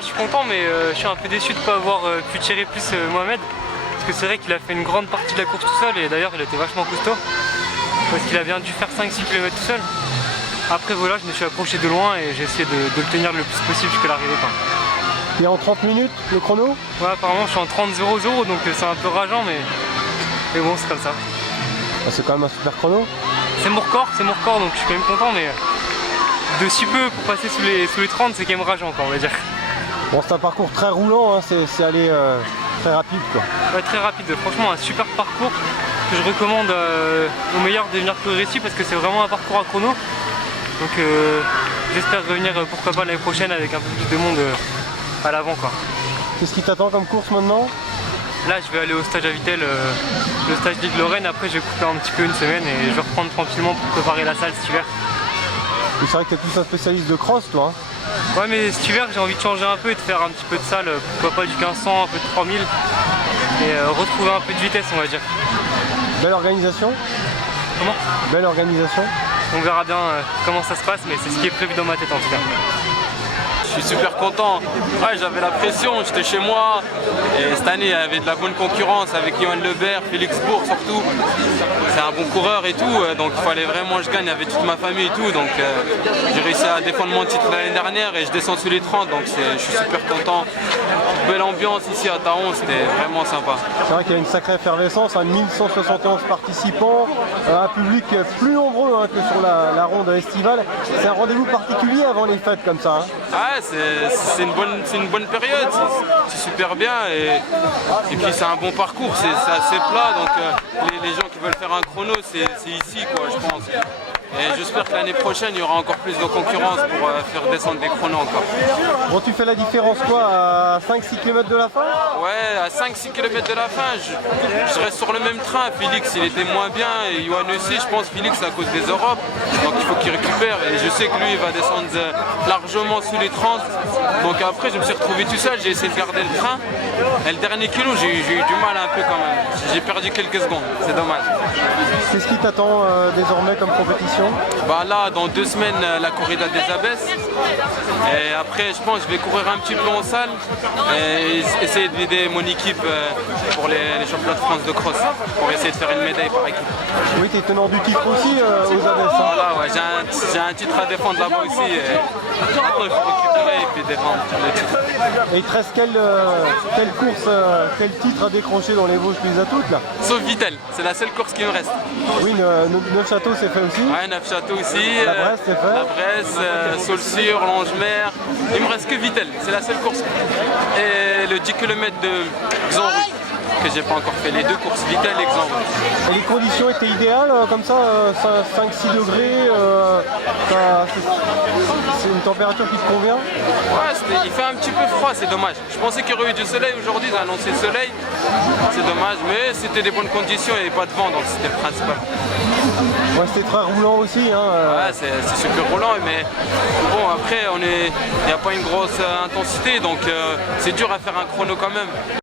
je suis content, mais je suis un peu déçu de ne pas avoir pu tirer plus Mohamed. Parce que c'est vrai qu'il a fait une grande partie de la course tout seul, et d'ailleurs il était vachement costaud. Parce qu'il a bien dû faire 5-6 km tout seul. Après voilà, je me suis approché de loin et j'ai essayé de le tenir le plus possible jusqu'à l'arrivée. Il est en 30 minutes le chrono? Ouais, apparemment je suis en 30-0-0, donc c'est un peu rageant, mais bon, c'est comme ça. Ah, c'est quand même un super chrono. C'est mon record, donc je suis quand même content, mais de si peu pour passer sous les 30, c'est quand même rageant, quoi, on va dire. Bon, c'est un parcours très roulant, hein. C'est allé très rapide, quoi. Ouais, très rapide, franchement un super parcours que je recommande aux meilleurs de venir courir ici parce que c'est vraiment un parcours à chrono. Donc j'espère revenir pourquoi pas l'année prochaine avec un peu plus de monde à l'avant, quoi. Qu'est-ce qui t'attend comme course maintenant? Là je vais aller au stage à Vittel, le stage d'Île-Lorraine, après je vais couper un petit peu une semaine et je vais reprendre tranquillement pour préparer la salle cet hiver. C'est vrai que t'es plus un spécialiste de cross, toi, hein. Ouais, mais cet hiver j'ai envie de changer un peu et de faire un petit peu de salle, pourquoi pas du 1500, un peu de 3000 et retrouver un peu de vitesse, on va dire. Belle organisation. Comment? Belle organisation. On verra bien comment ça se passe, mais c'est ce qui est prévu dans ma tête en tout cas. Je suis super content. Ouais, j'avais la pression, j'étais chez moi. Et cette année, il y avait de la bonne concurrence avec Johan Lebert, Félix Bourg surtout. C'est un bon coureur et tout, donc il fallait vraiment que je gagne avec toute ma famille et tout. Donc j'ai réussi à défendre mon titre l'année dernière et je descends sous les 30, donc je suis super content. Belle ambiance ici à Taron, c'était vraiment sympa. C'est vrai qu'il y a une sacrée effervescence, hein, 1171 participants, un public plus nombreux, hein, que sur la ronde estivale. C'est un rendez-vous particulier avant les fêtes comme ça, hein. Ah, c'est une bonne période, c'est super bien et puis c'est un bon parcours, c'est assez plat, donc les gens qui veulent faire un chrono, c'est ici, quoi, je pense. Et j'espère que l'année prochaine, il y aura encore plus de concurrence pour faire descendre des chronos encore. Bon, tu fais la différence quoi, à 5-6 km de la fin? Ouais, à 5-6 km de la fin, je reste sur le même train. Félix, il était moins bien et Johan aussi, je pense, Félix à cause des Europes. Donc il faut qu'il récupère et je sais que lui, il va descendre largement sous les 30. Donc après, je me suis retrouvé tout seul, j'ai essayé de garder le train. Et le dernier kilo, j'ai eu du mal un peu quand même. J'ai perdu quelques secondes, c'est dommage. Qu'est-ce qui t'attend désormais comme compétition? Bah là, dans 2 semaines, la corrida des Abbesses. Et après, je pense que je vais courir un petit peu en salle et essayer d'aider mon équipe pour les championnats de France de cross, pour essayer de faire une médaille par équipe. Oui, tu es tenant du titre aussi aux Abbesses, hein. Voilà, ouais, j'ai un titre à défendre là-bas aussi. Et maintenant, il faut récupérer et puis défendre le titre. Et il te reste quelle course, quel titre à décrocher dans les Vosges, tu les as toutes là? Sauf Vittel, c'est la seule course qui me reste. Oui, Neufchâteau c'est fait aussi. Ouais, Neufchâteau aussi. La Bresse c'est fait. La Bresse, Saulsure, Langemer. Il me reste que Vittel, c'est la seule course. Et le 10 km de Xanru, que j'ai pas encore fait. Les 2 courses, Vittel et Xanru. Et les conditions étaient idéales, comme ça, 5-6 degrés, c'est une température qui te convient? Ouais, il fait un petit peu froid, c'est dommage. Je pensais qu'il y aurait eu du soleil aujourd'hui, ils ont annoncé le soleil. C'est dommage, mais c'était des bonnes conditions et pas de vent, donc c'était le principal. Ouais, c'était très roulant aussi, hein. Ouais, c'est super roulant, mais bon, après, il n'y a pas une grosse intensité, donc c'est dur à faire un chrono quand même.